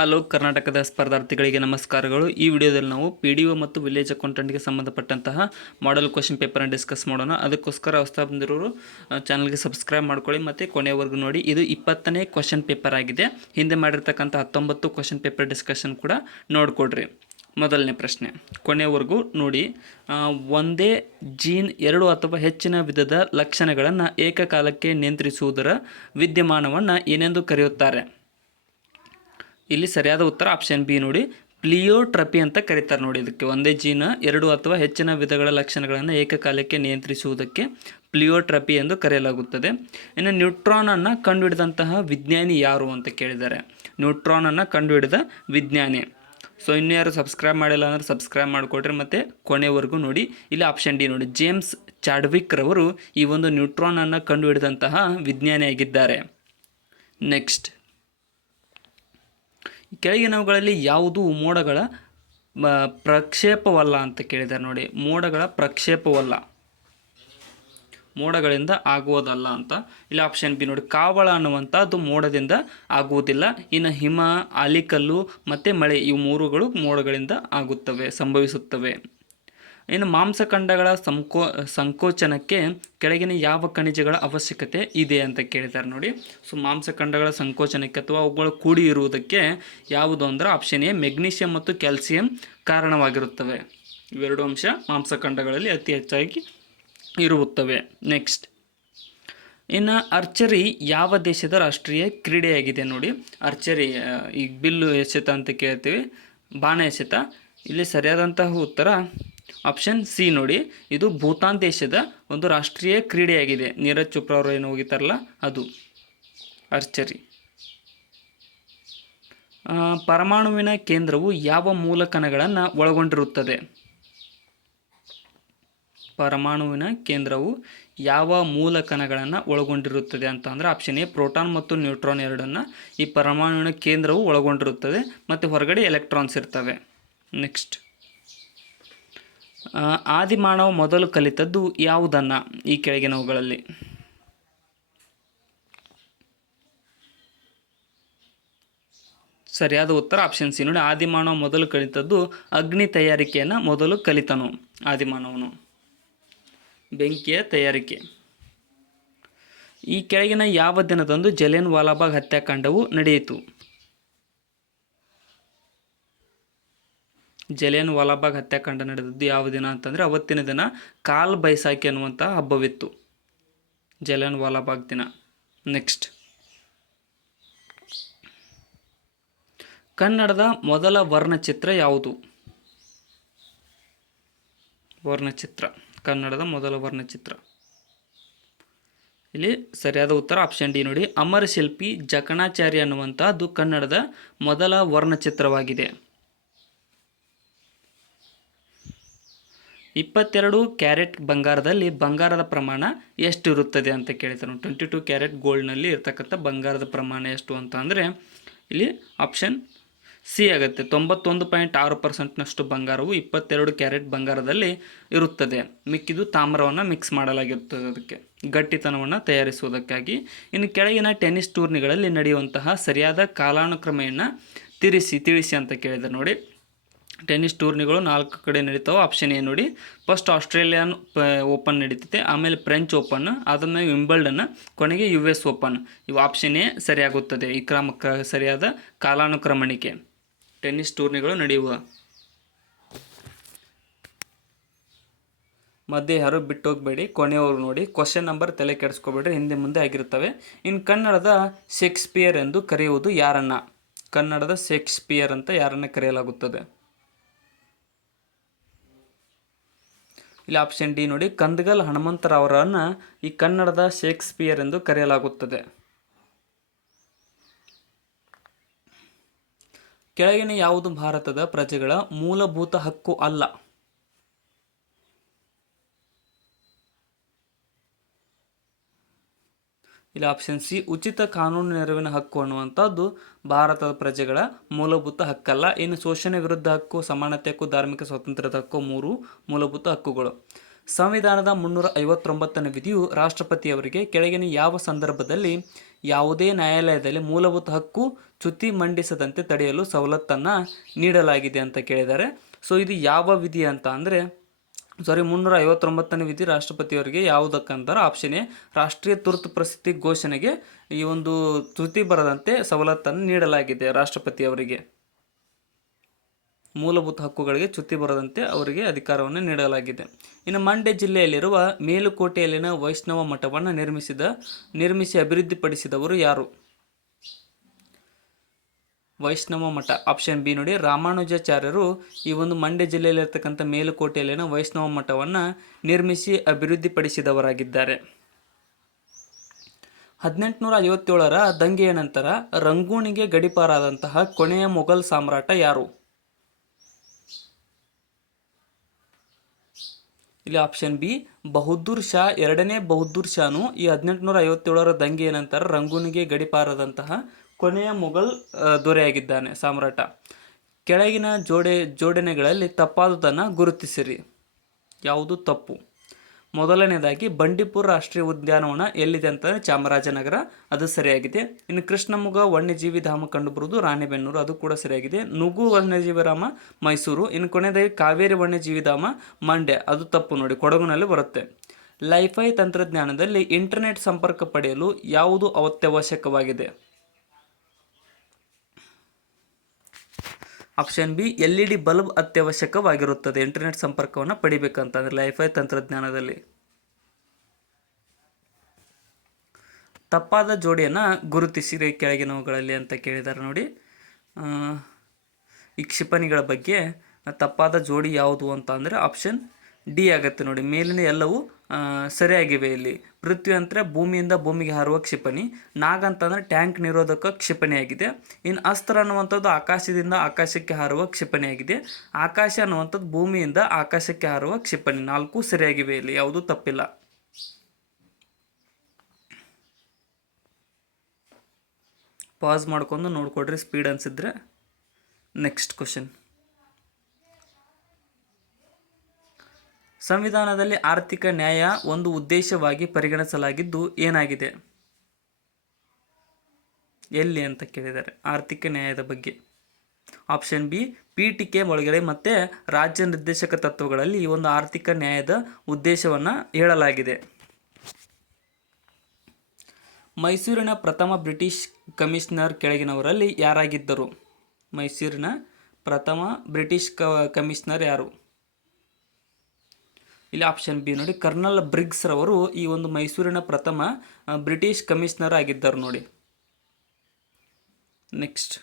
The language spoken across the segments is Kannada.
ಹಲೋ ಕರ್ನಾಟಕದ ಸ್ಪರ್ಧಾರ್ಥಿಗಳಿಗೆ ನಮಸ್ಕಾರಗಳು. ಈ ವಿಡಿಯೋದಲ್ಲಿ ನಾವು PDO ಮತ್ತು ವಿಲೇಜ್ ಅಕೌಂಟೆಂಟ್ಗೆ ಸಂಬಂಧಪಟ್ಟಂತಹ ಮಾಡೆಲ್ ಕ್ವಶನ್ ಪೇಪರನ್ನು ಡಿಸ್ಕಸ್ ಮಾಡೋಣ. ಅದಕ್ಕೋಸ್ಕರ ಹೊಸ ಬಂದಿರೋರು ಚಾನಲ್ಗೆ ಸಬ್ಸ್ಕ್ರೈಬ್ ಮಾಡ್ಕೊಳ್ಳಿ ಮತ್ತು ಕೊನೆಯವರೆಗೂ ನೋಡಿ. ಇದು 20ನೇ ಕ್ವಶನ್ ಪೇಪರ್ ಆಗಿದೆ. ಹಿಂದೆ ಮಾಡಿರ್ತಕ್ಕಂಥ 19 ಕ್ವಶನ್ ಪೇಪರ್ ಡಿಸ್ಕಷನ್ ಕೂಡ ನೋಡಿಕೊಡ್ರಿ. ಮೊದಲನೇ ಪ್ರಶ್ನೆ ಕೊನೆಯವರೆಗೂ ನೋಡಿ. ಒಂದೇ ಜೀನ್ 2 ಅಥವಾ ಹೆಚ್ಚಿನ ವಿಧದ ಲಕ್ಷಣಗಳನ್ನು ಏಕಕಾಲಕ್ಕೆ ನಿಯಂತ್ರಿಸುವುದರ ವಿದ್ಯಮಾನವನ್ನು ಏನೆಂದು ಕರೆಯುತ್ತಾರೆ? ಇಲ್ಲಿ ಸರಿಯಾದ ಉತ್ತರ ಆಪ್ಷನ್ ಬಿ ನೋಡಿ, ಪ್ಲಿಯೋಟ್ರಪಿ ಅಂತ ಕರೀತಾರೆ ನೋಡಿ. ಇದಕ್ಕೆ ಒಂದೇ ಜೀನ್ 2 ಅಥವಾ ಹೆಚ್ಚಿನ ವಿಧಗಳ ಲಕ್ಷಣಗಳನ್ನು ಏಕಕಾಲಕ್ಕೆ ನಿಯಂತ್ರಿಸುವುದಕ್ಕೆ ಪ್ಲಿಯೋಟ್ರಪಿ ಎಂದು ಕರೆಯಲಾಗುತ್ತದೆ. ಇನ್ನು ನ್ಯೂಟ್ರಾನನ್ನು ಕಂಡುಹಿಡಿದಂತಹ ವಿಜ್ಞಾನಿ ಯಾರು ಅಂತ ಕೇಳಿದ್ದಾರೆ. ನ್ಯೂಟ್ರಾನನ್ನು ಕಂಡುಹಿಡಿದ ವಿಜ್ಞಾನಿ. ಸೊ ಇನ್ನೂ ಯಾರು ಸಬ್ಸ್ಕ್ರೈಬ್ ಮಾಡಿಲ್ಲ ಅಂದರೆ ಸಬ್ಸ್ಕ್ರೈಬ್ ಮಾಡಿಕೊಡ್ರಿ ಮತ್ತು ಕೊನೆವರೆಗೂ ನೋಡಿ. ಇಲ್ಲಿ ಆಪ್ಷನ್ ಡಿ ನೋಡಿ, ಜೇಮ್ಸ್ ಚಾಡ್ವಿಕ್ ರವರು ಈ ಒಂದು ನ್ಯೂಟ್ರಾನನ್ನು ಕಂಡುಹಿಡಿದಂತಹ ವಿಜ್ಞಾನಿಯಾಗಿದ್ದಾರೆ. ನೆಕ್ಸ್ಟ್, ಕೆಳಗಿನವುಗಳಲ್ಲಿ ಯಾವುದು ಮೋಡಗಳ ಪ್ರಕ್ಷೇಪವಲ್ಲ ಅಂತ ಕೇಳಿದ್ದಾರೆ ನೋಡಿ. ಮೋಡಗಳ ಪ್ರಕ್ಷೇಪವಲ್ಲ, ಮೋಡಗಳಿಂದ ಆಗುವುದಲ್ಲ ಅಂತ. ಇಲ್ಲಿ ಆಪ್ಷನ್ ಬಿ ನೋಡಿ, ಕಾವಳ ಅನ್ನುವಂಥದ್ದು ಮೋಡದಿಂದ ಆಗುವುದಿಲ್ಲ. ಇನ್ನು ಹಿಮ, ಆಲಿಕಲ್ಲು ಮತ್ತು ಮಳೆ ಇವು ಮೂರುಗಳು ಮೋಡಗಳಿಂದ ಆಗುತ್ತವೆ, ಸಂಭವಿಸುತ್ತವೆ. ಇನ್ನು ಮಾಂಸಖಂಡಗಳ ಸಂಕೋಚನಕ್ಕೆ ಕೆಳಗಿನ ಯಾವ ಖನಿಜಗಳ ಅವಶ್ಯಕತೆ ಇದೆ ಅಂತ ಕೇಳಿದ್ದಾರೆ ನೋಡಿ. ಸೊ ಮಾಂಸಖಂಡಗಳ ಸಂಕೋಚನಕ್ಕೆ ಅಥವಾ ಅವುಗಳು ಕೂಡಿ ಇರುವುದಕ್ಕೆ ಯಾವುದು ಅಂದರೆ ಆಪ್ಷನ್ ಎ ಮೆಗ್ನೀಷಿಯಂ ಮತ್ತು ಕ್ಯಾಲ್ಸಿಯಂ ಕಾರಣವಾಗಿರುತ್ತವೆ. ಇವೆರಡು ಅಂಶ ಮಾಂಸಖಂಡಗಳಲ್ಲಿ ಅತಿ ಹೆಚ್ಚಾಗಿ ಇರುತ್ತವೆ. ನೆಕ್ಸ್ಟ್, ಇನ್ನು ಆರ್ಚರಿ ಯಾವ ದೇಶದ ರಾಷ್ಟ್ರೀಯ ಕ್ರೀಡೆಯಾಗಿದೆ ನೋಡಿ. ಆರ್ಚರಿ ಈಗ ಬಿಲ್ಲು ಎಸೆತ ಅಂತ ಕೇಳ್ತೀವಿ, ಬಾಣ ಎಸೆತ. ಇಲ್ಲಿ ಸರಿಯಾದಂತಹ ಉತ್ತರ ಆಪ್ಷನ್ ಸಿ ನೋಡಿ, ಇದು ಭೂತಾನ್ ದೇಶದ ಒಂದು ರಾಷ್ಟ್ರೀಯ ಕ್ರೀಡೆಯಾಗಿದೆ. ನೀರಜ್ ಚೋಪ್ರಾ ಅವರು ಏನು ಹೋಗಿತಾರಲ್ಲ ಅದು ಆರ್ಚರಿ. ಪರಮಾಣುವಿನ ಕೇಂದ್ರವು ಯಾವ ಮೂಲಕಣಗಳನ್ನು ಒಳಗೊಂಡಿರುತ್ತದೆ? ಪರಮಾಣುವಿನ ಕೇಂದ್ರವು ಯಾವ ಮೂಲಕಣಗಳನ್ನು ಒಳಗೊಂಡಿರುತ್ತದೆ ಅಂತ ಅಂದರೆ ಆಪ್ಷನ್ ಎ ಪ್ರೋಟಾನ್ ಮತ್ತು ನ್ಯೂಟ್ರಾನ್ ಎರಡನ್ನು ಈ ಪರಮಾಣುವಿನ ಕೇಂದ್ರವು ಒಳಗೊಂಡಿರುತ್ತದೆ ಮತ್ತು ಹೊರಗಡೆ ಎಲೆಕ್ಟ್ರಾನ್ಸ್ ಇರ್ತವೆ. ನೆಕ್ಸ್ಟ್, ಆದಿಮಾನವ ಮೊದಲು ಕಲಿತದ್ದು ಯಾವುದನ್ನು ಈ ಕೆಳಗಿನವುಗಳಲ್ಲಿ? ಸರಿಯಾದ ಉತ್ತರ ಆಪ್ಷನ್ ಸಿ ನೋಡಿ, ಆದಿಮಾನವ ಮೊದಲು ಕಲಿತದ್ದು ಅಗ್ನಿ ತಯಾರಿಕೆಯನ್ನು ಮೊದಲು ಕಲಿತನು. ಆದಿಮಾನವನು ಬೆಂಕಿಯ ತಯಾರಿಕೆ. ಈ ಕೆಳಗಿನ ಯಾವ ದಿನದಂದು ಜಲಿಯನ್ ವಾಲಾಬಾಗ್ ಹತ್ಯಾಕಾಂಡವು ನಡೆಯಿತು? ಜಲಿಯನ್ ವಾಲಾಬಾಗ್ ಹತ್ಯಾಕಾಂಡ ನಡೆದದ್ದು ಯಾವ ದಿನ ಅಂತಂದರೆ ಅವತ್ತಿನ ದಿನ ಕಾಲ್ ಬೈಸಾಖಿ ಅನ್ನುವಂಥ ಹಬ್ಬವಿತ್ತು, ಜಲಿಯನ್ ವಾಲಾಬಾಗ್ ದಿನ. ನೆಕ್ಸ್ಟ್, ಕನ್ನಡದ ಮೊದಲ ವರ್ಣಚಿತ್ರ ಯಾವುದು? ವರ್ಣಚಿತ್ರ, ಕನ್ನಡದ ಮೊದಲ ವರ್ಣಚಿತ್ರ. ಇಲ್ಲಿ ಸರಿಯಾದ ಉತ್ತರ ಆಪ್ಷನ್ ಡಿ ನೋಡಿ, ಅಮರ ಶಿಲ್ಪಿ ಜಕಣಾಚಾರಿ ಅನ್ನುವಂಥದ್ದು ಕನ್ನಡದ ಮೊದಲ ವರ್ಣಚಿತ್ರವಾಗಿದೆ. 22 ಕ್ಯಾರೆಟ್ ಬಂಗಾರದಲ್ಲಿ ಬಂಗಾರದ ಪ್ರಮಾಣ ಎಷ್ಟು ಇರುತ್ತದೆ ಅಂತ ಕೇಳ್ತಾರೆ. 22 ಕ್ಯಾರೆಟ್ ಗೋಲ್ಡ್ನಲ್ಲಿ ಇರ್ತಕ್ಕಂಥ ಬಂಗಾರದ ಪ್ರಮಾಣ ಎಷ್ಟು ಅಂತ ಅಂದರೆ ಇಲ್ಲಿ ಆಪ್ಷನ್ ಸಿ ಆಗುತ್ತೆ. 91.6% ಬಂಗಾರವು 22 ಕ್ಯಾರೆಟ್ ಬಂಗಾರದಲ್ಲಿ ಇರುತ್ತದೆ. ಮಿಕ್ಕಿದು ತಾಮ್ರವನ್ನು ಮಿಕ್ಸ್ ಮಾಡಲಾಗಿರುತ್ತದೆ ಅದಕ್ಕೆ ಗಟ್ಟಿತನವನ್ನು ತಯಾರಿಸುವುದಕ್ಕಾಗಿ. ಇನ್ನು ಕೆಳಗಿನ ಟೆನ್ನಿಸ್ ಟೂರ್ನಿಗಳಲ್ಲಿ ನಡೆಯುವಂತಹ ಸರಿಯಾದ ಕಾಲಾನುಕ್ರಮೆಯನ್ನು ತಿಳಿಸಿ ಅಂತ ಕೇಳಿದ್ದಾರೆ ನೋಡಿ. ಟೆನ್ನಿಸ್ ಟೂರ್ನಿಗಳು 4 ಕಡೆ ನಡೀತಾವೆ. ಆಪ್ಷನ್ ಎ ನೋಡಿ, ಫಸ್ಟ್ ಆಸ್ಟ್ರೇಲಿಯನ್ ಓಪನ್ ನಡೀತೈತೆ, ಆಮೇಲೆ ಫ್ರೆಂಚ್ ಓಪನ್, ಆದಮೇಲೆ ವಿಂಬಲ್ಡನ್, ಕೊನೆಗೆ US ಓಪನ್. ಇವು ಆಪ್ಷನ್ ಎ ಸರಿಯಾಗುತ್ತದೆ. ಈ ಸರಿಯಾದ ಕಾಲಾನುಕ್ರಮಣಿಕೆ ಟೆನ್ನಿಸ್ ಟೂರ್ನಿಗಳು ನಡೆಯುವ. ಮಧ್ಯೆ ಯಾರು ಬಿಟ್ಟು ಹೋಗಬೇಡಿ, ಕೊನೆಯವರು ನೋಡಿ. ಕ್ವಶನ್ ನಂಬರ್ ತಲೆ ಕೆಡಿಸ್ಕೋಬೇಡ್ರಿ, ಹಿಂದೆ ಮುಂದೆ ಆಗಿರ್ತವೆ. ಇನ್ನು ಕನ್ನಡದ ಶೇಕ್ಸ್ಪಿಯರ್ ಎಂದು ಕರೆಯುವುದು ಯಾರನ್ನ? ಕನ್ನಡದ ಶೇಕ್ಸ್ಪಿಯರ್ ಅಂತ ಯಾರನ್ನ ಕರೆಯಲಾಗುತ್ತದೆ? ಇಲ್ಲಿ ಆಪ್ಷನ್ ಡಿ ನೋಡಿ, ಕಂದಗಲ್ ಹನುಮಂತರಾವರನ್ನು ಈ ಕನ್ನಡದ ಶೇಕ್ಸ್ಪಿಯರ್ ಎಂದು ಕರೆಯಲಾಗುತ್ತದೆ. ಕೆಳಗಿನ ಯಾವುದು ಭಾರತದ ಪ್ರಜೆಗಳ ಮೂಲಭೂತ ಹಕ್ಕು ಅಲ್ಲ? ಇಲ್ಲಿ ಆಪ್ಷನ್ ಸಿ ಉಚಿತ ಕಾನೂನು ನೆರವಿನ ಹಕ್ಕು ಅನ್ನುವಂಥದ್ದು ಭಾರತದ ಪ್ರಜೆಗಳ ಮೂಲಭೂತ ಹಕ್ಕಲ್ಲ. ಇನ್ನು ಶೋಷಣೆ ವಿರುದ್ಧ ಹಕ್ಕು, ಸಮಾನತೆ ಹಕ್ಕು, ಧಾರ್ಮಿಕ ಸ್ವಾತಂತ್ರ್ಯದ ಹಕ್ಕು 3 ಮೂಲಭೂತ ಹಕ್ಕುಗಳು. ಸಂವಿಧಾನದ 359ನೇ ವಿಧಿಯು ರಾಷ್ಟ್ರಪತಿಯವರಿಗೆ ಕೆಳಗಿನ ಯಾವ ಸಂದರ್ಭದಲ್ಲಿ ಯಾವುದೇ ನ್ಯಾಯಾಲಯದಲ್ಲಿ ಮೂಲಭೂತ ಹಕ್ಕು ಚ್ಯುತಿ ಮಂಡಿಸದಂತೆ ತಡೆಯಲು ಸವಲತ್ತನ್ನು ನೀಡಲಾಗಿದೆ ಅಂತ ಕೇಳಿದ್ದಾರೆ. ಸೊ ಇದು ಯಾವ ವಿಧಿ ಅಂತ ಅಂದರೆ 359ನೇ ವಿಧಿ ರಾಷ್ಟ್ರಪತಿಯವರಿಗೆ ಯಾವುದಕ್ಕಂತಾರೆ ಆಪ್ಷನ್ ಎ ರಾಷ್ಟ್ರೀಯ ತುರ್ತು ಪರಿಸ್ಥಿತಿ ಘೋಷಣೆಗೆ ಈ ಒಂದು ಚ್ಯುತಿ ಬರದಂತೆ ಸವಲತ್ತನ್ನು ನೀಡಲಾಗಿದೆ ರಾಷ್ಟ್ರಪತಿಯವರಿಗೆ. ಮೂಲಭೂತ ಹಕ್ಕುಗಳಿಗೆ ಚ್ಯುತಿ ಬರದಂತೆ ಅವರಿಗೆ ಅಧಿಕಾರವನ್ನು ನೀಡಲಾಗಿದೆ. ಇನ್ನು ಮಂಡ್ಯ ಜಿಲ್ಲೆಯಲ್ಲಿರುವ ಮೇಲುಕೋಟೆಯಲ್ಲಿನ ವೈಷ್ಣವ ಮಠವನ್ನು ನಿರ್ಮಿಸಿ ಅಭಿವೃದ್ಧಿಪಡಿಸಿದವರು ಯಾರು? ವೈಷ್ಣವ ಮಠ ಆಪ್ಷನ್ ಬಿ ನೋಡಿ, ರಾಮಾನುಜಾಚಾರ್ಯರು ಈ ಒಂದು ಮಂಡ್ಯ ಜಿಲ್ಲೆಯಲ್ಲಿರ್ತಕ್ಕಂಥ ಮೇಲುಕೋಟೆಯಲ್ಲಿನ ವೈಷ್ಣವ ಮಠವನ್ನು ನಿರ್ಮಿಸಿ ಅಭಿವೃದ್ಧಿಪಡಿಸಿದವರಾಗಿದ್ದಾರೆ. 1857ರ ದಂಗೆಯ ನಂತರ ರಂಗೂನಿಗೆ ಗಡೀಪಾರಾದಂತಹ ಕೊನೆಯ ಮೊಘಲ್ ಸಾಮ್ರಾಟ ಯಾರು? ಇಲ್ಲಿ ಆಪ್ಷನ್ ಬಿ ಬಹದ್ದೂರ್ ಶಾ. ಎರಡನೇ ಬಹದ್ದೂರ್ ಶಾನು ಈ 1857ರ ದಂಗೆಯ ನಂತರ ರಂಗೂನಿಗೆ ಗಡೀಪಾರಾದಂತಹ ಕೊನೆಯ ಮೊಘಲ್ ದೊರೆಯಾಗಿದ್ದಾನೆ, ಸಾಮ್ರಾಟ. ಕೆಳಗಿನ ಜೋಡಣೆಗಳಲ್ಲಿ ತಪ್ಪಾದುದನ್ನು ಗುರುತಿಸಿರಿ. ಯಾವುದು ತಪ್ಪು? ಮೊದಲನೇದಾಗಿ ಬಂಡೀಪುರ ರಾಷ್ಟ್ರೀಯ ಉದ್ಯಾನವನ ಎಲ್ಲಿದೆ ಅಂತಂದರೆ ಚಾಮರಾಜನಗರ, ಅದು ಸರಿಯಾಗಿದೆ. ಇನ್ನು ಕೃಷ್ಣಮೃಗ ವನ್ಯಜೀವಿ ಧಾಮ ಕಂಡುಬರುವುದು ರಾಣೆಬೆನ್ನೂರು, ಅದು ಕೂಡ ಸರಿಯಾಗಿದೆ. ನುಗು ವನ್ಯಜೀವಿ ಧಾಮ ಮೈಸೂರು. ಇನ್ನು ಕೊನೆಯದಾಗಿ ಕಾವೇರಿ ವನ್ಯಜೀವಿ ಧಾಮ ಮಂಡ್ಯ, ಅದು ತಪ್ಪು ನೋಡಿ, ಕೊಡಗುನಲ್ಲಿ ಬರುತ್ತೆ. ಲೈಫೈ ತಂತ್ರಜ್ಞಾನದಲ್ಲಿ ಇಂಟರ್ನೆಟ್ ಸಂಪರ್ಕ ಪಡೆಯಲು ಯಾವುದು ಅತ್ಯವಶ್ಯಕವಾಗಿದೆ? ಆಪ್ಷನ್ ಬಿ LED ಬಲ್ಬ್ ಅತ್ಯವಶ್ಯಕವಾಗಿರುತ್ತದೆ ಇಂಟರ್ನೆಟ್ ಸಂಪರ್ಕವನ್ನು ಪಡಿಬೇಕಂತಂದ್ರೆ ಲೈಫೈ ತಂತ್ರಜ್ಞಾನದಲ್ಲಿ. ತಪ್ಪಾದ ಜೋಡಿಯನ್ನು ಗುರುತಿಸಿರಿ ಕೆಳಗಿನವುಗಳಲ್ಲಿ ಅಂತ ಕೇಳಿದ್ದಾರೆ ನೋಡಿ. ಈ ಕ್ಷಿಪಣಿಗಳ ಬಗ್ಗೆ ತಪ್ಪಾದ ಜೋಡಿ ಯಾವುದು ಅಂತ ಅಂದರೆ ಆಪ್ಷನ್ ಡಿ ಆಗುತ್ತೆ ನೋಡಿ. ಮೇಲಿನ ಎಲ್ಲವೂ ಸರಿಯಾಗಿವೆ. ಇಲ್ಲಿ ಪೃಥ್ವಿ ಅಂದರೆ ಭೂಮಿಯಿಂದ ಭೂಮಿಗೆ ಹಾರುವ ಕ್ಷಿಪಣಿ, ನಾಗ್ ಅಂತಂದರೆ ಟ್ಯಾಂಕ್ ನಿರೋಧಕ ಕ್ಷಿಪಣಿಯಾಗಿದೆ. ಇನ್ನು ಅಸ್ತ್ರ ಅನ್ನುವಂಥದ್ದು ಆಕಾಶದಿಂದ ಆಕಾಶಕ್ಕೆ ಹಾರುವ ಕ್ಷಿಪಣಿಯಾಗಿದೆ. ಆಕಾಶ ಅನ್ನುವಂಥದ್ದು ಭೂಮಿಯಿಂದ ಆಕಾಶಕ್ಕೆ ಹಾರುವ ಕ್ಷಿಪಣಿ. 4 ಸರಿಯಾಗಿವೆ, ಇಲ್ಲಿ ಯಾವುದೂ ತಪ್ಪಿಲ್ಲ. ಪಾಸ್ ಮಾಡ್ಕೊಂಡು ನೋಡ್ಕೊಡ್ರಿ ಸ್ಪೀಡ್ ಅನಿಸಿದ್ರೆ. Next question. ಸಂವಿಧಾನದಲ್ಲಿ ಆರ್ಥಿಕ ನ್ಯಾಯ ಒಂದು ಉದ್ದೇಶವಾಗಿ ಪರಿಗಣಿಸಲಾಗಿದ್ದು ಏನಾಗಿದೆ? ಎಲ್ಲಿ ಅಂತ ಕೇಳಿದ್ದಾರೆ ಆರ್ಥಿಕ ನ್ಯಾಯದ ಬಗ್ಗೆ. ಆಪ್ಷನ್ ಬಿ ಪೀಠಿಕೆ ಒಳಗಡೆ ಮತ್ತು ರಾಜ್ಯ ನಿರ್ದೇಶಕ ತತ್ವಗಳಲ್ಲಿ ಈ ಒಂದು ಆರ್ಥಿಕ ನ್ಯಾಯದ ಉದ್ದೇಶವನ್ನು ಹೇಳಲಾಗಿದೆ. ಮೈಸೂರಿನ ಪ್ರಥಮ ಬ್ರಿಟಿಷ್ ಕಮಿಷನರ್ ಕೆಳಗಿನವರಲ್ಲಿ ಯಾರಾಗಿದ್ದರು? ಮೈಸೂರಿನ ಪ್ರಥಮ ಬ್ರಿಟಿಷ್ ಕಮಿಷನರ್ ಯಾರು? ಇಲ್ಲಿ ಆಪ್ಷನ್ ಬಿ ನೋಡಿ, ಕರ್ನಲ್ ಬ್ರಿಗ್ಸ್ ರವರು ಈ ಒಂದು ಮೈಸೂರಿನ ಪ್ರಥಮ ಬ್ರಿಟಿಷ್ ಕಮಿಷನರ್ ಆಗಿದ್ದರು ನೋಡಿ. ನೆಕ್ಸ್ಟ್,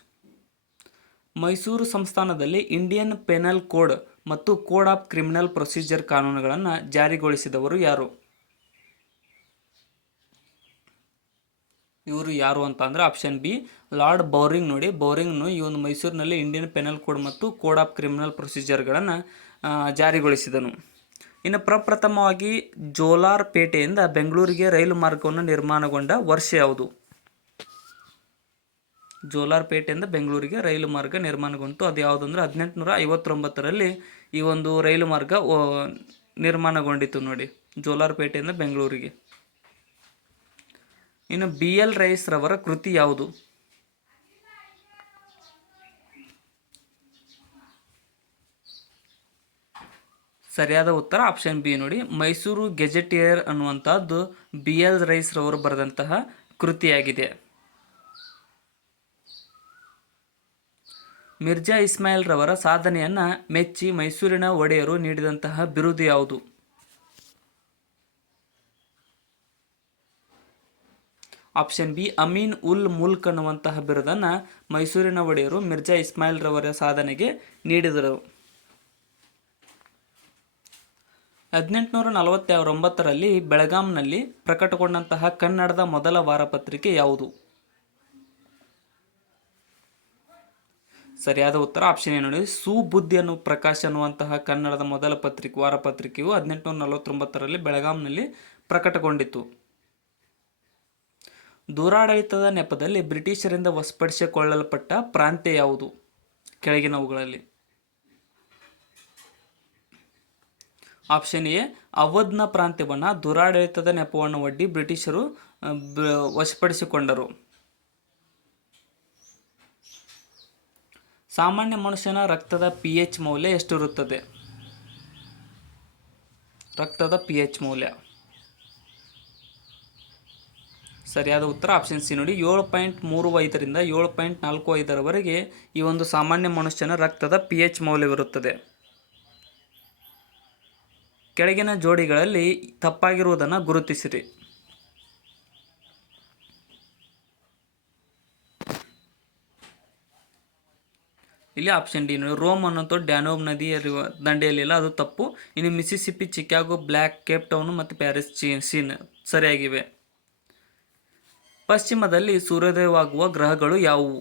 ಮೈಸೂರು ಸಂಸ್ಥಾನದಲ್ಲಿ ಇಂಡಿಯನ್ ಪೆನಲ್ ಕೋಡ್ ಮತ್ತು ಕೋಡ್ ಆಫ್ ಕ್ರಿಮಿನಲ್ ಪ್ರೊಸೀಜರ್ ಕಾನೂನುಗಳನ್ನು ಜಾರಿಗೊಳಿಸಿದವರು ಯಾರು? ಇವರು ಯಾರು ಅಂತ ಅಂದರೆ ಆಪ್ಷನ್ ಬಿ ಲಾರ್ಡ್ ಬೌರಿಂಗ್ ನೋಡಿ. ಬೌರಿಂಗ್ನು ಈ ಒಂದು ಮೈಸೂರಿನಲ್ಲಿ ಇಂಡಿಯನ್ ಪೆನಲ್ ಕೋಡ್ ಮತ್ತು ಕೋಡ್ ಆಫ್ ಕ್ರಿಮಿನಲ್ ಪ್ರೊಸೀಜರ್ಗಳನ್ನು ಜಾರಿಗೊಳಿಸಿದನು. ಇನ್ನು ಪ್ರಪ್ರಥಮವಾಗಿ ಜೋಲಾರ್ಪೇಟೆಯಿಂದ ಬೆಂಗಳೂರಿಗೆ ರೈಲು ಮಾರ್ಗವನ್ನು ನಿರ್ಮಾಣಗೊಂಡ ವರ್ಷ ಯಾವುದು? ಜೋಲಾರ್ಪೇಟೆಯಿಂದ ಬೆಂಗಳೂರಿಗೆ ರೈಲು ಮಾರ್ಗ ನಿರ್ಮಾಣಗೊಂಡು ಅದು ಯಾವುದಂದ್ರೆ 1859ರಲ್ಲಿ ಈ ಒಂದು ರೈಲು ಮಾರ್ಗ ನಿರ್ಮಾಣಗೊಂಡಿತು ನೋಡಿ, ಜೋಲಾರ್ಪೇಟೆಯಿಂದ ಬೆಂಗಳೂರಿಗೆ. ಇನ್ನು BL ರೈಸ್ ರವರ ಕೃತಿ ಯಾವುದು? ಸರಿಯಾದ ಉತ್ತರ ಆಪ್ಷನ್ ಬಿ ನೋಡಿ, ಮೈಸೂರು ಗೆಜೆಟಿಯರ್ ಅನ್ನುವಂಥದ್ದು BL ರೈಸ್ ರವರು ಬರೆದಂತಹ ಕೃತಿಯಾಗಿದೆ. ಮಿರ್ಜಾ ಇಸ್ಮಾಯಿಲ್ ರವರ ಸಾಧನೆಯನ್ನು ಮೆಚ್ಚಿ ಮೈಸೂರಿನ ಒಡೆಯರು ನೀಡಿದಂತಹ ಬಿರುದು ಯಾವುದು? Option B Amin ul milk ಅನ್ನುವಂತಹ ಬಿರುದನ್ನು ಮೈಸೂರಿನ ಒಡೆಯರು ಮಿರ್ಜಾ ಇಸ್ಮಾಯಿಲ್ ರವರ ಸಾಧನೆಗೆ ನೀಡಿದರು. 1849ರಲ್ಲಿ ಬೆಳಗಾಂನಲ್ಲಿ ಪ್ರಕಟಗೊಂಡಂತಹ ಕನ್ನಡದ ಮೊದಲ ವಾರಪತ್ರಿಕೆ ಯಾವುದು? ಸರಿಯಾದ ಉತ್ತರ ಆಪ್ಷನ್ ಏನು ನೋಡಿ, ಸುಬುದ್ಧಿ ಪ್ರಕಾಶ್ ಅನ್ನುವಂತಹ ಕನ್ನಡದ ಮೊದಲ ವಾರಪತ್ರಿಕೆಯು 1849ರಲ್ಲಿ ಬೆಳಗಾಂನಲ್ಲಿ ಪ್ರಕಟಗೊಂಡಿತು. ದೂರಾಡಳಿತದ ನೆಪದಲ್ಲಿ ಬ್ರಿಟಿಷರಿಂದ ವಶಪಡಿಸಿಕೊಳ್ಳಲ್ಪಟ್ಟ ಪ್ರಾಂತ್ಯ ಯಾವುದು ಕೆಳಗಿನವುಗಳಲ್ಲಿ? ಆಪ್ಷನ್ ಎ ಅವಧ್ನ ಪ್ರಾಂತ್ಯವನ್ನು ದೂರಾಡಳಿತದ ನೆಪವನ್ನು ಒಡ್ಡಿ ಬ್ರಿಟಿಷರು ವಶಪಡಿಸಿಕೊಂಡರು. ಸಾಮಾನ್ಯ ಮನುಷ್ಯನ ರಕ್ತದ pH ಮೌಲ್ಯ ಎಷ್ಟಿರುತ್ತದೆ? ರಕ್ತದ pH ಮೌಲ್ಯ ಸರಿಯಾದ ಉತ್ತರ ಆಪ್ಷನ್ ಸಿ ನೋಡಿ, 7.35ರಿಂದ 7.45ರವರೆಗೆ ಈ ಒಂದು ಸಾಮಾನ್ಯ ಮನುಷ್ಯನ ರಕ್ತದ pH ಮೌಲ್ಯವಿರುತ್ತದೆ. ಕೆಳಗಿನ ಜೋಡಿಗಳಲ್ಲಿ ತಪ್ಪಾಗಿರುವುದನ್ನು ಗುರುತಿಸಿರಿ. ಇಲ್ಲಿ ಆಪ್ಷನ್ ಡಿ ನೋಡಿ, ರೋಮ್ ಅನ್ನೋದು ಡ್ಯಾನೋಬ್ ನದಿಯ ದಂಡೆಯಲ್ಲಿಲ್ಲ, ಅದು ತಪ್ಪು. ಇನ್ನು Mississippi, Chicago, black, Cape town ಮತ್ತು ಪ್ಯಾರಿಸ್ ಚೀನ್ ಸರಿಯಾಗಿವೆ. ಪಶ್ಚಿಮದಲ್ಲಿ ಸೂರ್ಯೋದಯವಾಗುವ ಗ್ರಹಗಳು ಯಾವುವು?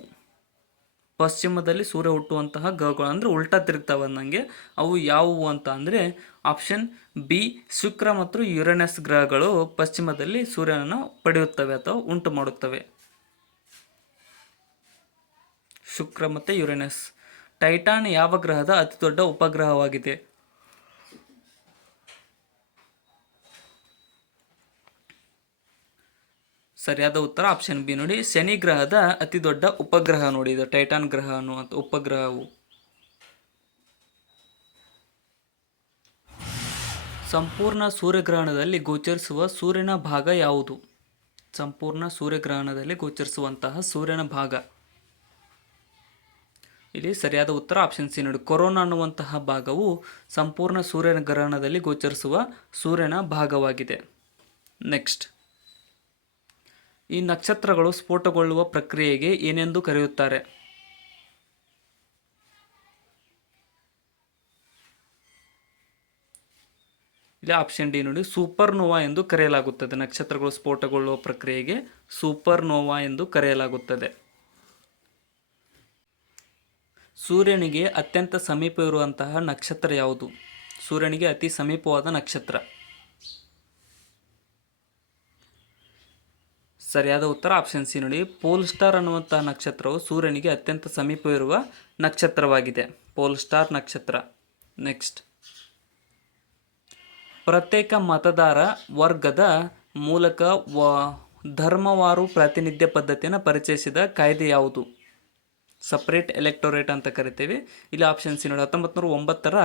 ಪಶ್ಚಿಮದಲ್ಲಿ ಸೂರ್ಯ ಹುಟ್ಟುವಂತಹ ಗ್ರಹಗಳು ಅಂದರೆ ಉಲ್ಟಾ ತಿರುಗ್ತಾವೆ ನನಗೆ, ಅವು ಯಾವುವು ಅಂತ ಅಂದರೆ ಆಪ್ಷನ್ ಬಿ ಶುಕ್ರ ಮತ್ತು ಯುರೇನಸ್ ಗ್ರಹಗಳು ಪಶ್ಚಿಮದಲ್ಲಿ ಸೂರ್ಯನನ್ನು ಪಡೆಯುತ್ತವೆ ಅಥವಾ ಉಂಟು ಮಾಡುತ್ತವೆ. ಶುಕ್ರ ಮತ್ತು ಯುರೇನಸ್. ಟೈಟಾನ್ ಯಾವ ಗ್ರಹದ ಅತಿ ದೊಡ್ಡ ಉಪಗ್ರಹವಾಗಿದೆ? ಸರಿಯಾದ ಉತ್ತರ ಆಪ್ಷನ್ ಬಿ ನೋಡಿ, ಶನಿ ಗ್ರಹದ ಅತಿ ದೊಡ್ಡ ಉಪಗ್ರಹ ನೋಡಿ ಇದು ಟೈಟಾನ್ ಗ್ರಹ ಅನ್ನುವಂಥ ಉಪಗ್ರಹವು. ಸಂಪೂರ್ಣ ಸೂರ್ಯಗ್ರಹಣದಲ್ಲಿ ಗೋಚರಿಸುವ ಸೂರ್ಯನ ಭಾಗ ಯಾವುದು? ಸಂಪೂರ್ಣ ಸೂರ್ಯಗ್ರಹಣದಲ್ಲಿ ಗೋಚರಿಸುವಂತಹ ಸೂರ್ಯನ ಭಾಗ. ಇಲ್ಲಿ ಸರಿಯಾದ ಉತ್ತರ ಆಪ್ಷನ್ ಸಿ ನೋಡಿ, ಕೊರೋನಾ ಅನ್ನುವಂತಹ ಭಾಗವು ಸಂಪೂರ್ಣ ಸೂರ್ಯನ ಗ್ರಹಣದಲ್ಲಿ ಗೋಚರಿಸುವ ಸೂರ್ಯನ ಭಾಗವಾಗಿದೆ. ನೆಕ್ಸ್ಟ್, ಈ ನಕ್ಷತ್ರಗಳು ಸ್ಫೋಟಗೊಳ್ಳುವ ಪ್ರಕ್ರಿಯೆಗೆ ಏನೆಂದು ಕರೆಯುತ್ತಾರೆ? ಇಲ್ಲಿ ಆಪ್ಷನ್ ಡಿ ನೋಡಿ, ಸೂಪರ್ನೋವಾ ಎಂದು ಕರೆಯಲಾಗುತ್ತದೆ. ನಕ್ಷತ್ರಗಳು ಸ್ಫೋಟಗೊಳ್ಳುವ ಪ್ರಕ್ರಿಯೆಗೆ ಸೂಪರ್ನೋವಾ ಎಂದು ಕರೆಯಲಾಗುತ್ತದೆ. ಸೂರ್ಯನಿಗೆ ಅತ್ಯಂತ ಸಮೀಪವಿರುವಂತಹ ನಕ್ಷತ್ರ ಯಾವುದು? ಸೂರ್ಯನಿಗೆ ಅತಿ ಸಮೀಪವಾದ ನಕ್ಷತ್ರ. ಸರಿಯಾದ ಉತ್ತರ ಆಪ್ಷನ್ ಸಿ ನೋಡಿ, ಪೋಲ್ ಸ್ಟಾರ್ ಅನ್ನುವಂತಹ ನಕ್ಷತ್ರವು ಸೂರ್ಯನಿಗೆ ಅತ್ಯಂತ ಸಮೀಪವಿರುವ ನಕ್ಷತ್ರವಾಗಿದೆ. ಪೋಲ್ ಸ್ಟಾರ್ ನಕ್ಷತ್ರ. ನೆಕ್ಸ್ಟ್, ಪ್ರತ್ಯೇಕ ಮತದಾರ ವರ್ಗದ ಮೂಲಕ ಧರ್ಮವಾರು ಪ್ರಾತಿನಿಧ್ಯ ಪದ್ಧತಿಯನ್ನು ಪರಿಚಯಿಸಿದ ಕಾಯ್ದೆ ಯಾವುದು? ಸಪ್ರೇಟ್ ಎಲೆಕ್ಟೋರೇಟ್ ಅಂತ ಕರಿತೇವೆ. ಇಲ್ಲಿ ಆಪ್ಷನ್ ಸಿ ನೋಡಿ, 1909ರ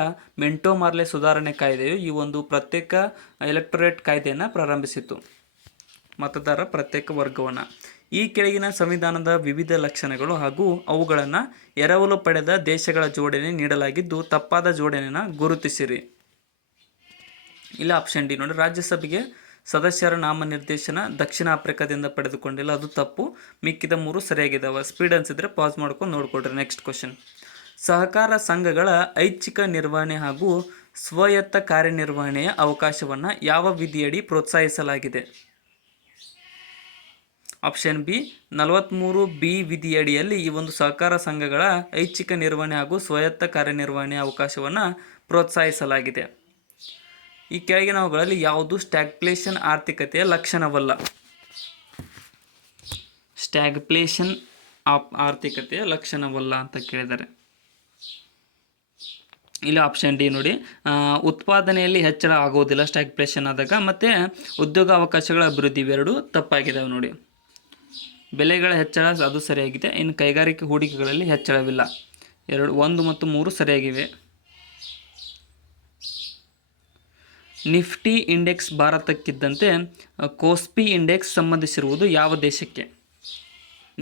ಮೆಂಟೋ ಮಾರ್ಲೆ ಸುಧಾರಣೆ ಕಾಯ್ದೆಯು ಈ ಒಂದು ಪ್ರತ್ಯೇಕ ಎಲೆಕ್ಟೋರೇಟ್ ಕಾಯ್ದೆಯನ್ನು ಪ್ರಾರಂಭಿಸಿತು, ಮತದಾರ ಪ್ರತ್ಯೇಕ ವರ್ಗವನ್ನು. ಈ ಕೆಳಗಿನ ಸಂವಿಧಾನದ ವಿವಿಧ ಲಕ್ಷಣಗಳು ಹಾಗೂ ಅವುಗಳನ್ನು ಎರವಲು ಪಡೆದ ದೇಶಗಳ ಜೋಡಣೆ ನೀಡಲಾಗಿದ್ದು ತಪ್ಪಾದ ಜೋಡಣೆಯನ್ನು ಗುರುತಿಸಿರಿ. ಇಲ್ಲ ಆಪ್ಷನ್ ಡಿ ನೋಡಿ, ರಾಜ್ಯಸಭೆಗೆ ಸದಸ್ಯರ ನಾಮನಿರ್ದೇಶನ ದಕ್ಷಿಣ ಆಫ್ರಿಕಾದಿಂದ ಪಡೆದುಕೊಂಡಿಲ್ಲ, ಅದು ತಪ್ಪು. ಮಿಕ್ಕಿದ 3 ಸರಿಯಾಗಿದ್ದಾವೆ. ಸ್ಪೀಡ್ ಅನಿಸಿದ್ರೆ ಪಾಸ್ ಮಾಡ್ಕೊಂಡು ನೋಡ್ಕೊಡ್ರಿ. ನೆಕ್ಸ್ಟ್ ಕ್ವಶನ್, ಸಹಕಾರ ಸಂಘಗಳ ಐಚ್ಛಿಕ ನಿರ್ವಹಣೆ ಹಾಗೂ ಸ್ವಾಯತ್ತ ಕಾರ್ಯನಿರ್ವಹಣೆಯ ಅವಕಾಶವನ್ನು ಯಾವ ವಿಧಿಯಡಿ ಪ್ರೋತ್ಸಾಹಿಸಲಾಗಿದೆ? ಆಪ್ಷನ್ ಬಿ 43B ವಿಧಿಯಡಿಯಲ್ಲಿ ಈ ಒಂದು ಸಹಕಾರ ಸಂಘಗಳ ಐಚ್ಛಿಕ ನಿರ್ವಹಣೆ ಹಾಗೂ ಸ್ವಾಯತ್ತ ಕಾರ್ಯನಿರ್ವಹಣೆಯ ಅವಕಾಶವನ್ನು ಪ್ರೋತ್ಸಾಹಿಸಲಾಗಿದೆ. ಈ ಕೆಳಗಿನವುಗಳಲ್ಲಿ ಯಾವುದು ಸ್ಟ್ಯಾಗ್ಫ್ಲೇಷನ್ ಆರ್ಥಿಕತೆಯ ಲಕ್ಷಣವಲ್ಲ? ಸ್ಟ್ಯಾಗ್ಫ್ಲೇಷನ್ ಆರ್ಥಿಕತೆಯ ಲಕ್ಷಣವಲ್ಲ ಅಂತ ಕೇಳಿದ್ದಾರೆ. ಇಲ್ಲಿ ಆಪ್ಷನ್ ಡಿ ನೋಡಿ, ಉತ್ಪಾದನೆಯಲ್ಲಿ ಹೆಚ್ಚಳ ಆಗುವುದಿಲ್ಲ ಸ್ಟ್ಯಾಗ್ಫ್ಲೇಷನ್ ಆದಾಗ, ಮತ್ತು ಉದ್ಯೋಗ ಅವಕಾಶಗಳ ಅಭಿವೃದ್ಧಿ ಇವೆರಡು ತಪ್ಪಾಗಿದ್ದಾವೆ ನೋಡಿ. ಬೆಲೆಗಳ ಹೆಚ್ಚಳ ಅದು ಸರಿಯಾಗಿದೆ. ಇನ್ನು ಕೈಗಾರಿಕೆ ಹೂಡಿಕೆಗಳಲ್ಲಿ ಹೆಚ್ಚಳವಿಲ್ಲ. 1 ಮತ್ತು 3 ಸರಿಯಾಗಿವೆ. ನಿಫ್ಟಿ ಇಂಡೆಕ್ಸ್ ಭಾರತಕ್ಕಿದ್ದಂತೆ ಕೋಸ್ಪಿ ಇಂಡೆಕ್ಸ್ ಸಂಬಂಧಿಸಿರುವುದು ಯಾವ ದೇಶಕ್ಕೆ?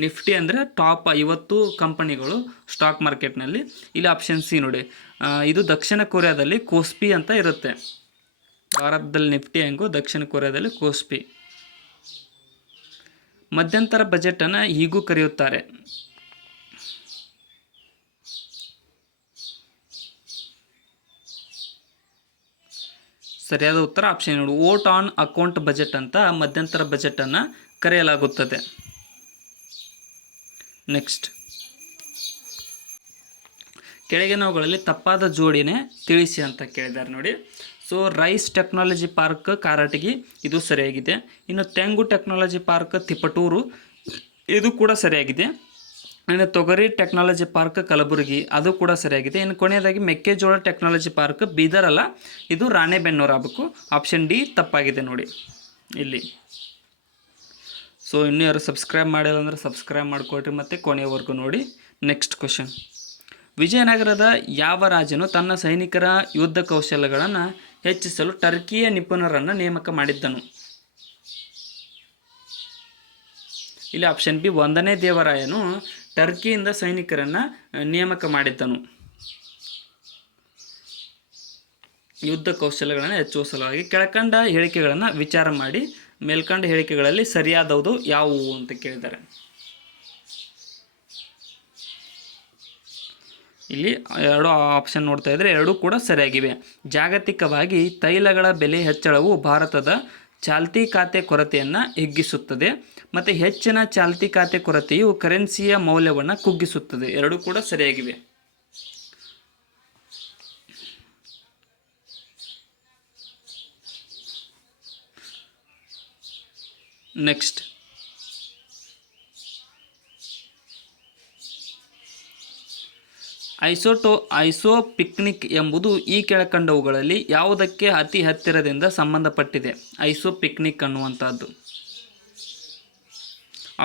ನಿಫ್ಟಿ ಅಂದರೆ ಟಾಪ್ 50 ಕಂಪನಿಗಳು ಸ್ಟಾಕ್ ಮಾರ್ಕೆಟ್ನಲ್ಲಿ. ಇಲ್ಲಿ ಆಪ್ಷನ್ ಸಿ ನೋಡಿ, ಇದು ದಕ್ಷಿಣ ಕೊರಿಯಾದಲ್ಲಿ ಕೋಸ್ಪಿ ಅಂತ ಇರುತ್ತೆ. ಭಾರತದಲ್ಲಿ ನಿಫ್ಟಿ ಹೆಂಗೋ ದಕ್ಷಿಣ ಕೊರಿಯಾದಲ್ಲಿ ಕೋಸ್ಪಿ. ಮಧ್ಯಂತರ ಬಜೆಟನ್ನು ಹೀಗೂ ಕರೆಯುತ್ತಾರೆ. ಸರಿಯಾದ ಉತ್ತರ ಆಪ್ಷನ್ ನೋಡಿ, ವೋಟ್ ಆನ್ ಅಕೌಂಟ್ ಬಜೆಟ್ ಅಂತ ಮಧ್ಯಂತರ ಬಜೆಟನ್ನು ಕರೆಯಲಾಗುತ್ತದೆ. ನೆಕ್ಸ್ಟ್, ಕೆಳಗಿನವುಗಳಲ್ಲಿ ತಪ್ಪಾದ ಜೋಡಿನೆ ತಿಳಿಸಿ ಅಂತ ಕೇಳಿದ್ದಾರೆ ನೋಡಿ. So rice technology park Karatagi ಇದು ಸರಿಯಾಗಿದೆ. ಇನ್ನು ತೆಂಗು ಟೆಕ್ನಾಲಜಿ ಪಾರ್ಕ್ ತಿಪಟೂರು ಇದು ಕೂಡ ಸರಿಯಾಗಿದೆ. ಇನ್ನು ತೊಗರಿ ಟೆಕ್ನಾಲಜಿ ಪಾರ್ಕ್ ಕಲಬುರಗಿ ಅದು ಕೂಡ ಸರಿಯಾಗಿದೆ. ಇನ್ನು ಕೊನೆಯದಾಗಿ ಮೆಕ್ಕೆಜೋಳ ಟೆಕ್ನಾಲಜಿ ಪಾರ್ಕ್ ಬೀದರ್ ಅಲ್ಲ, ಇದು ರಾಣೆಬೆನ್ನೂರು ಆಗಬೇಕು. ಆಪ್ಷನ್ ಡಿ ತಪ್ಪಾಗಿದೆ ನೋಡಿ. ಇಲ್ಲಿ ಸೊ ಇನ್ನೂ ಯಾರು ಸಬ್ಸ್ಕ್ರೈಬ್ ಮಾಡಿಲ್ಲ ಅಂದರೆ ಸಬ್ಸ್ಕ್ರೈಬ್ ಮಾಡಿಕೊಡ್ರಿ ಮತ್ತು ಕೊನೆಯವರೆಗೂ ನೋಡಿ. ನೆಕ್ಸ್ಟ್ ಕ್ವಶನ್, ವಿಜಯನಗರದ ಯಾವ ರಾಜನು ತನ್ನ ಸೈನಿಕರ ಯುದ್ಧ ಕೌಶಲ್ಯಗಳನ್ನು ಹೆಚ್ಚಿಸಲು ಟರ್ಕಿಯ ನಿಪುಣರನ್ನು ನೇಮಕ ಮಾಡಿದ್ದನು? ಇಲ್ಲಿ ಆಪ್ಷನ್ ಬಿ, 1ನೇ ದೇವರಾಯನು ಟರ್ಕಿಯಿಂದ ಸೈನಿಕರನ್ನು ನೇಮಕ ಮಾಡಿದ್ದನು ಯುದ್ಧ ಕೌಶಲ್ಯಗಳನ್ನು ಹೆಚ್ಚುವ ಸಲುವಾಗಿ. ಕೆಳಕಂಡ ಹೇಳಿಕೆಗಳನ್ನು ವಿಚಾರ ಮಾಡಿ, ಮೇಲ್ಕಂಡ ಹೇಳಿಕೆಗಳಲ್ಲಿ ಸರಿಯಾದವುದು ಯಾವುವು ಅಂತ ಕೇಳಿದ್ದಾರೆ. ಇಲ್ಲಿ ಎರಡು ಆಪ್ಷನ್ ನೋಡ್ತಾ ಇದ್ದರೆ ಎರಡೂ ಕೂಡ ಸರಿಯಾಗಿವೆ. ಜಾಗತಿಕವಾಗಿ ತೈಲಗಳ ಬೆಲೆ ಹೆಚ್ಚಳವು ಭಾರತದ ಚಾಲ್ತಿ ಖಾತೆ ಕೊರತೆಯನ್ನು ಹಿಗ್ಗಿಸುತ್ತದೆ ಮತ್ತು ಹೆಚ್ಚಿನ ಚಾಲ್ತಿ ಖಾತೆ ಕೊರತೆಯು ಕರೆನ್ಸಿಯ ಮೌಲ್ಯವನ್ನು ಕುಗ್ಗಿಸುತ್ತದೆ. ಎರಡೂ ಕೂಡ ಸರಿಯಾಗಿವೆ. ನೆಕ್ಸ್ಟ್, ಐಸೋಪಿಕ್ನಿಕ್ ಎಂಬುದು ಈ ಕೆಳಕಂಡವುಗಳಲ್ಲಿ ಯಾವುದಕ್ಕೆ ಅತಿ ಹತ್ತಿರದಿಂದ ಸಂಬಂಧಪಟ್ಟಿದೆ? ಐಸೋಪಿಕ್ನಿಕ್ ಅನ್ನುವಂಥದ್ದು.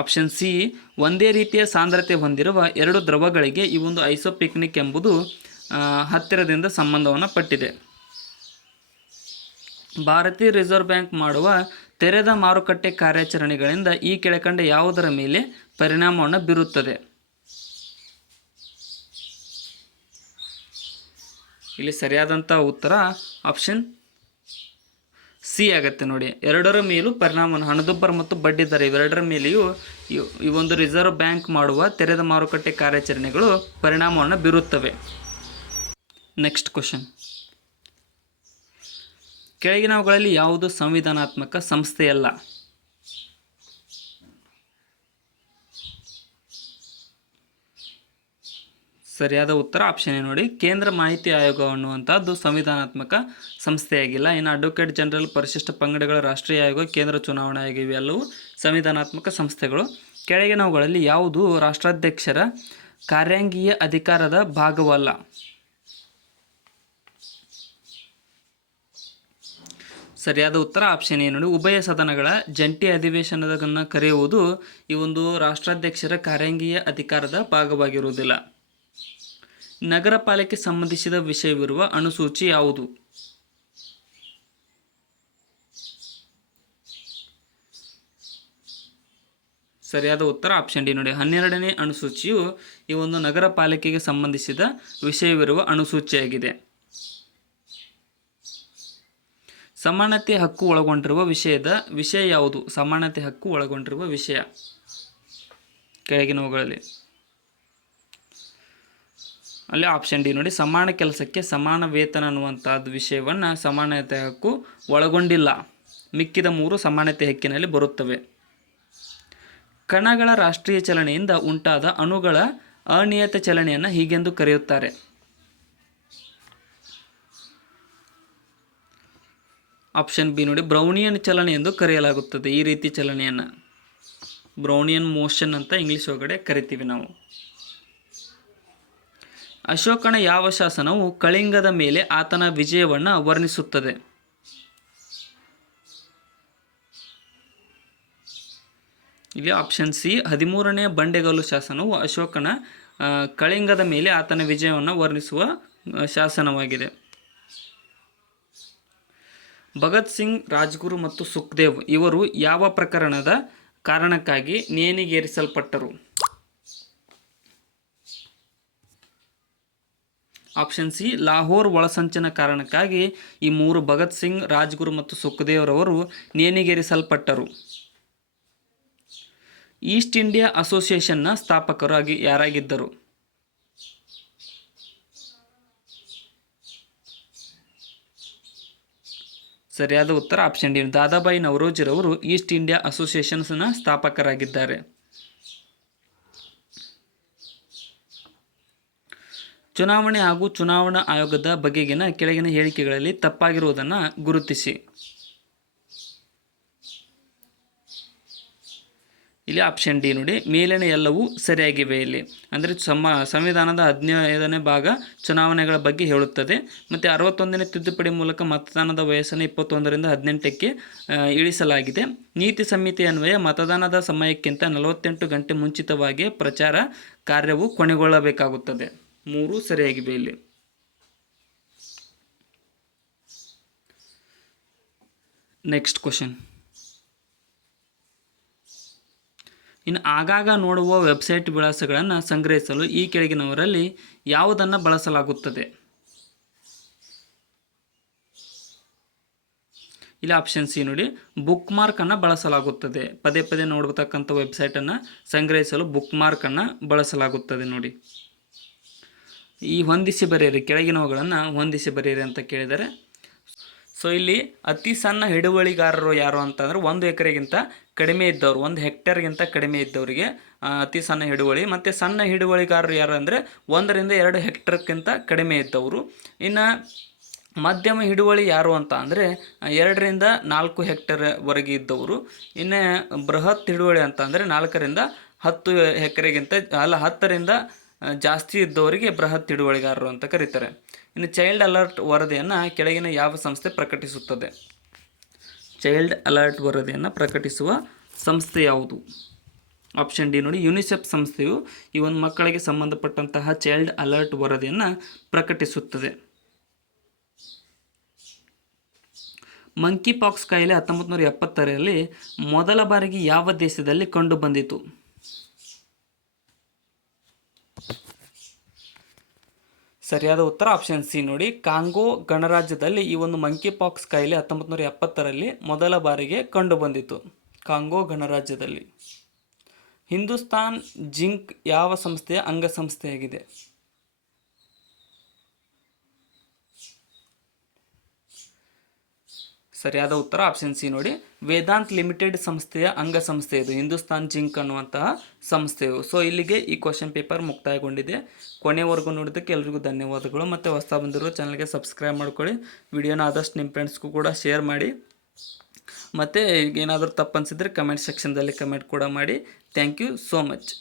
ಆಪ್ಷನ್ ಸಿ, ಒಂದೇ ರೀತಿಯ ಸಾಂದ್ರತೆ ಹೊಂದಿರುವ ಎರಡು ದ್ರವಗಳಿಗೆ ಈ ಒಂದು ಐಸೋಪಿಕ್ನಿಕ್ ಎಂಬುದು ಹತ್ತಿರದಿಂದ ಸಂಬಂಧವನ್ನು ಪಟ್ಟಿದೆ. ಭಾರತೀಯ ರಿಸರ್ವ್ ಬ್ಯಾಂಕ್ ಮಾಡುವ ತೆರೆದ ಮಾರುಕಟ್ಟೆ ಕಾರ್ಯಾಚರಣೆಗಳಿಂದ ಈ ಕೆಳಕಂಡ ಯಾವುದರ ಮೇಲೆ ಪರಿಣಾಮವನ್ನು ಬೀರುತ್ತದೆ? ಇಲ್ಲಿ ಸರಿಯಾದಂಥ ಉತ್ತರ ಆಪ್ಷನ್ ಸಿ ಆಗುತ್ತೆ ನೋಡಿ. ಎರಡರ ಮೇಲೂ ಪರಿಣಾಮವನ್ನು, ಹಣದುಬ್ಬರ ಮತ್ತು ಬಡ್ಡಿ ದರ ಇವೆರಡರ ಮೇಲೆಯೂ ಈ ಒಂದು ರಿಸರ್ವ್ ಬ್ಯಾಂಕ್ ಮಾಡುವ ತೆರೆದ ಮಾರುಕಟ್ಟೆ ಕಾರ್ಯಾಚರಣೆಗಳು ಪರಿಣಾಮವನ್ನು ಬೀರುತ್ತವೆ. ನೆಕ್ಸ್ಟ್ ಕ್ವಶನ್, ಕೆಳಗಿನವುಗಳಲ್ಲಿ ಯಾವುದು ಸಂವಿಧಾನಾತ್ಮಕ ಸಂಸ್ಥೆಯಲ್ಲ? ಸರಿಯಾದ ಉತ್ತರ ಆಪ್ಷನ್ ನೋಡಿ, ಕೇಂದ್ರ ಮಾಹಿತಿ ಆಯೋಗ ಅನ್ನುವಂಥದ್ದು ಸಂವಿಧಾನಾತ್ಮಕ ಸಂಸ್ಥೆಯಾಗಿಲ್ಲ. ಇನ್ನು ಅಡ್ವೊಕೇಟ್ ಜನರಲ್, ಪರಿಶಿಷ್ಟ ಪಂಗಡಗಳ ರಾಷ್ಟ್ರೀಯ ಆಯೋಗ, ಕೇಂದ್ರ ಚುನಾವಣಾ ಆಯೋಗ ಇವೆಲ್ಲವೂ ಸಂವಿಧಾನಾತ್ಮಕ ಸಂಸ್ಥೆಗಳು. ಕೆಳಗಿನವುಗಳಲ್ಲಿ ಯಾವುದು ರಾಷ್ಟ್ರಾಧ್ಯಕ್ಷರ ಕಾರ್ಯಾಂಗೀಯ ಅಧಿಕಾರದ ಭಾಗವಲ್ಲ? ಸರಿಯಾದ ಉತ್ತರ ಆಪ್ಷನ್ ಎ ನೋಡಿ, ಉಭಯ ಸದನಗಳ ಜಂಟಿ ಅಧಿವೇಶನವನ್ನು ಕರೆಯುವುದು ಈ ಒಂದು ರಾಷ್ಟ್ರಾಧ್ಯಕ್ಷರ ಕಾರ್ಯಾಂಗೀಯ ಅಧಿಕಾರದ ಭಾಗವಾಗಿರುವುದಿಲ್ಲ. ನಗರ ಪಾಲಿಕೆ ಸಂಬಂಧಿಸಿದ ವಿಷಯವಿರುವ ಅನುಸೂಚಿ ಯಾವುದು? ಸರಿಯಾದ ಉತ್ತರ ಆಪ್ಷನ್ ಡಿ ನೋಡಿ, 12ನೇ ಅನುಸೂಚಿಯು ಈ ಒಂದು ನಗರ ಪಾಲಿಕೆಗೆ ಸಂಬಂಧಿಸಿದ ವಿಷಯವಿರುವ ಅನುಸೂಚಿಯಾಗಿದೆ. ಸಮಾನತೆ ಹಕ್ಕು ಒಳಗೊಂಡಿರುವ ವಿಷಯ ಯಾವುದು? ಸಮಾನತೆ ಹಕ್ಕು ಒಳಗೊಂಡಿರುವ ವಿಷಯ ಕೆಳಗಿನವುಗಳಲ್ಲಿ ಅಲ್ಲಿ ಆಪ್ಷನ್ ಡಿ ನೋಡಿ, ಸಮಾನ ಕೆಲಸಕ್ಕೆ ಸಮಾನ ವೇತನ ಅನ್ನುವಂಥದ್ದು ವಿಷಯವನ್ನು ಸಮಾನತೆ ಹಕ್ಕು ಒಳಗೊಂಡಿಲ್ಲ. ಮಿಕ್ಕಿದ 3 ಸಮಾನತೆ ಹಕ್ಕಿನಲ್ಲಿ ಬರುತ್ತವೆ. ಕಣಗಳ ರಾಷ್ಟ್ರೀಯ ಚಲನೆಯಿಂದ ಉಂಟಾದ ಅಣುಗಳ ಅನಿಯತ ಚಲನೆಯನ್ನು ಹೀಗೆಂದು ಕರೆಯುತ್ತಾರೆ? ಆಪ್ಷನ್ ಬಿ ನೋಡಿ, ಬ್ರೌನಿಯನ್ ಚಲನೆ ಎಂದು ಕರೆಯಲಾಗುತ್ತದೆ. ಈ ರೀತಿ ಚಲನೆಯನ್ನು ಬ್ರೌನಿಯನ್ ಮೋಷನ್ ಅಂತ ಇಂಗ್ಲೀಷ್ ಒಳಗಡೆ ಕರಿತೀವಿ ನಾವು. ಅಶೋಕನ ಯಾವ ಶಾಸನವು ಕಳಿಂಗದ ಮೇಲೆ ಆತನ ವಿಜಯವನ್ನು ವರ್ಣಿಸುತ್ತದೆ? ಇಲ್ಲಿ ಆಪ್ಷನ್ ಸಿ, 13ನೇ ಬಂಡೆಗಲ್ಲು ಶಾಸನವು ಅಶೋಕನ ಕಳಿಂಗದ ಮೇಲೆ ಆತನ ವಿಜಯವನ್ನು ವರ್ಣಿಸುವ ಶಾಸನವಾಗಿದೆ. ಭಗತ್ ಸಿಂಗ್, ರಾಜ್ಗುರು ಮತ್ತು ಸುಖ್ದೇವ್ ಇವರು ಯಾವ ಪ್ರಕರಣದ ಕಾರಣಕ್ಕಾಗಿ ನೇಣಿಗೇರಿಸಲ್ಪಟ್ಟರು? ಆಪ್ಷನ್ ಸಿ, ಲಾಹೋರ್ ಒಳಸಂಚಿನ ಕಾರಣಕ್ಕಾಗಿ ಈ 3 ಭಗತ್ ಸಿಂಗ್, ರಾಜ್ಗುರು ಮತ್ತು ಸುಖ್ದೇವ್ರವರು ನೇಣಿಗೇರಿಸಲ್ಪಟ್ಟರು. ಈಸ್ಟ್ ಇಂಡಿಯಾ ಅಸೋಸಿಯೇಷನ್ನ ಸ್ಥಾಪಕರು ಯಾರಾಗಿದ್ದರು? ಸರಿಯಾದ ಉತ್ತರ ಆಪ್ಷನ್ ಡಿ, ದಾದಾಬಾಯಿ ನವರೋಜಿರವರು ಈಸ್ಟ್ ಇಂಡಿಯಾ ಅಸೋಸಿಯೇಷನ್ಸ್ನ ಸ್ಥಾಪಕರಾಗಿದ್ದಾರೆ. ಚುನಾವಣೆ ಹಾಗೂ ಚುನಾವಣಾ ಆಯೋಗದ ಬಗೆಗಿನ ಕೆಳಗಿನ ಹೇಳಿಕೆಗಳಲ್ಲಿ ತಪ್ಪಾಗಿರುವುದನ್ನು ಗುರುತಿಸಿ. ಇಲ್ಲಿ ಆಪ್ಷನ್ ಡಿ ನೋಡಿ, ಮೇಲಿನ ಎಲ್ಲವೂ ಸರಿಯಾಗಿವೆ ಇಲ್ಲಿ. ಅಂದರೆ ಸಂವಿಧಾನದ 15ನೇ ಭಾಗ ಚುನಾವಣೆಗಳ ಬಗ್ಗೆ ಹೇಳುತ್ತದೆ. ಮತ್ತು 61ನೇ ತಿದ್ದುಪಡಿ ಮೂಲಕ ಮತದಾನದ ವಯಸ್ಸನ್ನು 21ರಿಂದ 18ಕ್ಕೆ ಇಳಿಸಲಾಗಿದೆ. ನೀತಿ ಸಂಹಿತೆ ಅನ್ವಯ ಮತದಾನದ ಸಮಯಕ್ಕಿಂತ 48 ಗಂಟೆ ಮುಂಚಿತವಾಗಿ ಪ್ರಚಾರ ಕಾರ್ಯವು ಕೊನೆಗೊಳ್ಳಬೇಕಾಗುತ್ತದೆ. 3 ಸರಿಯಾಗಿವೆ ಇಲ್ಲಿ. Next question. ಇನ್ನು ಆಗಾಗ ನೋಡುವ ವೆಬ್ಸೈಟ್ ವಿಳಾಸಗಳನ್ನು ಸಂಗ್ರಹಿಸಲು ಈ ಕೆಳಗಿನವರಲ್ಲಿ ಯಾವುದನ್ನು ಬಳಸಲಾಗುತ್ತದೆ? ಇಲ್ಲಿ ಆಪ್ಷನ್ ಸಿ ನೋಡಿ, ಬುಕ್ ಮಾರ್ಕನ್ನು ಬಳಸಲಾಗುತ್ತದೆ. ಪದೇ ಪದೇ ನೋಡತಕ್ಕಂಥ ವೆಬ್ಸೈಟನ್ನು ಸಂಗ್ರಹಿಸಲು ಬುಕ್ ಮಾರ್ಕನ್ನು ಬಳಸಲಾಗುತ್ತದೆ ನೋಡಿ. ಈ ಹೊಂದಿಸಿ ಬರೆಯಿರಿ, ಕೆಳಗಿನವುಗಳನ್ನು ಹೊಂದಿಸಿ ಬರೆಯಿರಿ ಅಂತ ಕೇಳಿದರೆ, ಸೊ ಇಲ್ಲಿ ಅತಿ ಸಣ್ಣ ಹಿಡುವಳಿಗಾರರು ಯಾರು ಅಂತಂದರೆ 1 ಎಕರೆಗಿಂತ ಕಡಿಮೆ ಇದ್ದವರು, 1 ಹೆಕ್ಟೇರ್ಗಿಂತ ಕಡಿಮೆ ಇದ್ದವರಿಗೆ ಅತಿ ಸಣ್ಣ ಹಿಡುವಳಿ. ಮತ್ತು ಸಣ್ಣ ಹಿಡುವಳಿಗಾರರು ಯಾರು ಅಂದರೆ 1 ರಿಂದ 2 ಹೆಕ್ಟೇರ್ಗಿಂತ ಕಡಿಮೆ ಇದ್ದವರು. ಇನ್ನು ಮಧ್ಯಮ ಹಿಡುವಳಿ ಯಾರು ಅಂತ ಅಂದರೆ 2 ರಿಂದ 4 ಹೆಕ್ಟೇರ್ವರೆಗೆ ಇದ್ದವರು. ಇನ್ನು ಬೃಹತ್ ಹಿಡುವಳಿ ಅಂತ ಅಂದರೆ 4 ರಿಂದ 10 ಎಕರೆಗಿಂತ 10 ರಿಂದ ಜಾಸ್ತಿ ಇದ್ದವರಿಗೆ ಬೃಹತ್ ಹಿಡುವಳಿಗಾರರು ಅಂತ ಕರೀತಾರೆ. ಇನ್ನು ಚೈಲ್ಡ್ ಅಲರ್ಟ್ ವರದಿಯನ್ನು ಕೆಳಗಿನ ಯಾವ ಸಂಸ್ಥೆ ಪ್ರಕಟಿಸುತ್ತದೆ? ಚೈಲ್ಡ್ ಅಲರ್ಟ್ ವರದಿಯನ್ನು ಪ್ರಕಟಿಸುವ ಸಂಸ್ಥೆ ಯಾವುದು? ಆಪ್ಷನ್ ಡಿ ನೋಡಿ, ಯುನಿಸೆಫ್ ಸಂಸ್ಥೆಯು ಈ ಒಂದು ಮಕ್ಕಳಿಗೆ ಸಂಬಂಧಪಟ್ಟಂತಹ ಚೈಲ್ಡ್ ಅಲರ್ಟ್ ವರದಿಯನ್ನು ಪ್ರಕಟಿಸುತ್ತದೆ. ಮಂಕಿ ಪಾಕ್ಸ್ ಕಾಯಿಲೆ 1970ರಲ್ಲಿ ಮೊದಲ ಬಾರಿಗೆ ಯಾವ ದೇಶದಲ್ಲಿ ಕಂಡುಬಂದಿತು? ಸರಿಯಾದ ಉತ್ತರ ಆಪ್ಷನ್ ಸಿ ನೋಡಿ, ಕಾಂಗೋ ಗಣರಾಜ್ಯದಲ್ಲಿ ಈ ಒಂದು ಮಂಕಿ ಪಾಕ್ಸ್ ಕಾಯಿಲೆ 1970ರಲ್ಲಿ ಮೊದಲ ಬಾರಿಗೆ ಕಂಡುಬಂದಿತು. ಕಾಂಗೋ ಗಣರಾಜ್ಯದಲ್ಲಿ. ಹಿಂದೂಸ್ತಾನ್ ಜಿಂಕ್ ಯಾವ ಸಂಸ್ಥೆಯ ಅಂಗಸಂಸ್ಥೆಯಾಗಿದೆ? ಸರಿಯಾದ ಉತ್ತರ ಆಪ್ಷನ್ ಸಿ ನೋಡಿ, ವೇದಾಂತ್ ಲಿಮಿಟೆಡ್ ಸಂಸ್ಥೆಯ ಅಂಗಸಂಸ್ಥೆ ಇದು ಹಿಂದೂಸ್ತಾನ್ ಜಿಂಕ್ ಅನ್ನುವಂತಹ ಸಂಸ್ಥೆಯು. ಸೊ ಇಲ್ಲಿಗೆ ಈ ಕ್ವಶನ್ ಪೇಪರ್ ಮುಕ್ತಾಯಗೊಂಡಿದೆ. ಕೊನೆವರೆಗೂ ನೋಡಿದ್ದಕ್ಕೆ ಎಲ್ರಿಗೂ ಧನ್ಯವಾದಗಳು. ಮತ್ತು ಹೊಸ ಬಂದಿರೋ ಚಾನಲ್ಗೆ ಸಬ್ಸ್ಕ್ರೈಬ್ ಮಾಡ್ಕೊಳ್ಳಿ. ವಿಡಿಯೋನ ಆದಷ್ಟು ನಿಮ್ಮ ಫ್ರೆಂಡ್ಸ್ಗೂ ಕೂಡ ಶೇರ್ ಮಾಡಿ. ಮತ್ತು ಏನಾದರೂ ತಪ್ಪು ಅನಿಸಿದರೆ ಕಮೆಂಟ್ ಸೆಕ್ಷನ್ದಲ್ಲಿ ಕಮೆಂಟ್ ಕೂಡ ಮಾಡಿ. Thank you so much.